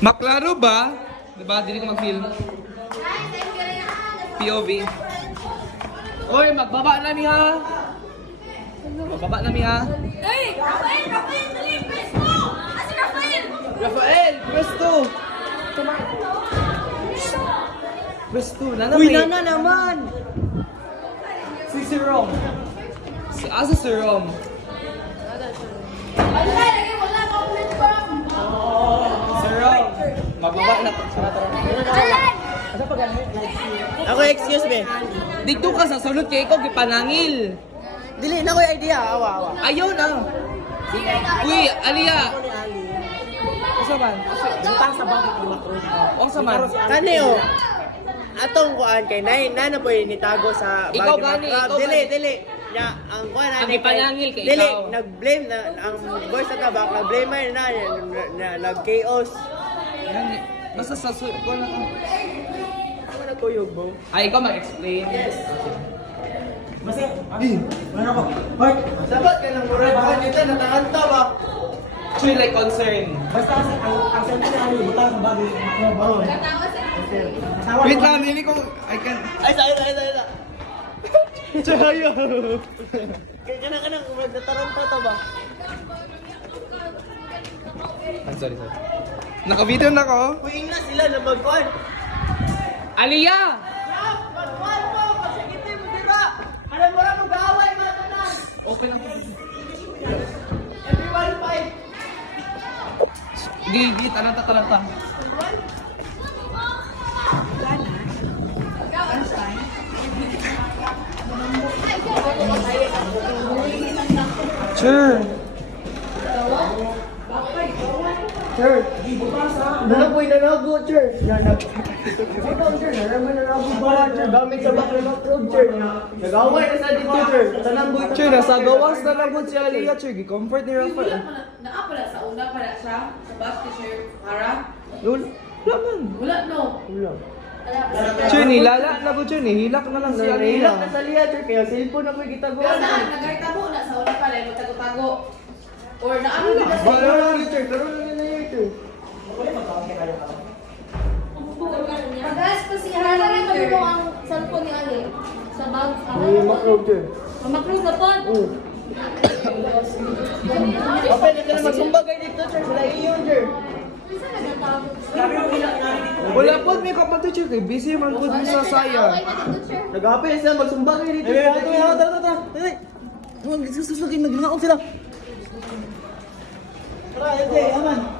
Maklaro ba? Diba? Dili ko mag-film. POV. Oy, magbaba na mi ha. Magbaba na mi ha. Hey, Rafael, dali, presto! Asi Rafael! Rafael, presto! Presto, nana Uy, may... nana naman! Si Rom. Asa si Rom? Wala ka ulit pa! Si Rom. Magbaba na. Ako, excuse me. Dito ka sa sulod kay ikaw, gipanangil. Dili na ko yung idea, awa. Ayaw na. Uy, Alia. Asa man? Butang sa bakit ni Macron. O sa man? Kani o. Atong kuan kay na po nitago sa Ikaw bag ni gani, Macron. ikaw gani. Dili. Ya, ang kuan Ang ipanangil kay dili, ikaw. nag-blame na ang boys sa tabak, nag-blame na nag-chaos. Nasa sa sulod ko na ka. Ano nagkuyog mo? Ay, ikaw mag-explain. Yes. Masih, mana ko? Hoy, Dapat ka nang mura bakit dito nakakanta ba? Feel like concern. basta ang sentence ani butang sa bagay. Oh. Wait lang, hindi ko... I can... Ay, sa. Chaya! Kaya kanang magtataranta ta ba? Sorry. Naka-video na ko. Kuing na sila na magkuan. Alia! Magkuan mo, pagsakitay mo dira. Alam mo ra mo gaway mga tanan. Okay lang po. Everyone fight. Gigi, talanta. Sure. Sir, nanapoy na nago, sir. Ikaw, sir, nanago ba, sir? Gamit sa back road, sir. Nagaway na sa dito, sir. Tanang boy. Sure, nasa gawas na lang po si Alia, sure. Gi-comfort ni Rafael. Naapala sa una pala siya, sa basket sir, para? Wala man. Wala, no. Sure, nilala na po, sure. Nihilak na lang si Alia. Nahilak na sa liya, sir. Kaya cellphone ako gitaguan. Pero saan, nagkakitabo na sa una pala, yung tago-tago. Or naano din na Wala lang yun, sir. Karoon lang yun na yun, sir. Pag-aas pa si Hana rin kami mo ang cellphone ni Ali. Sa bag. Ay, makrog, sir. Mamakro na po. Kapag na ka na magsumbagay dito, sir. Sila iyon, sir. Saan nagtatago? Wala po, may kapatid, sure. Kay busy man po sa saya. Away na dito, sir. Nag-happy na sila magsumbagay dito. Tara. Magsusukin, naglingaon sila. Tara, aman.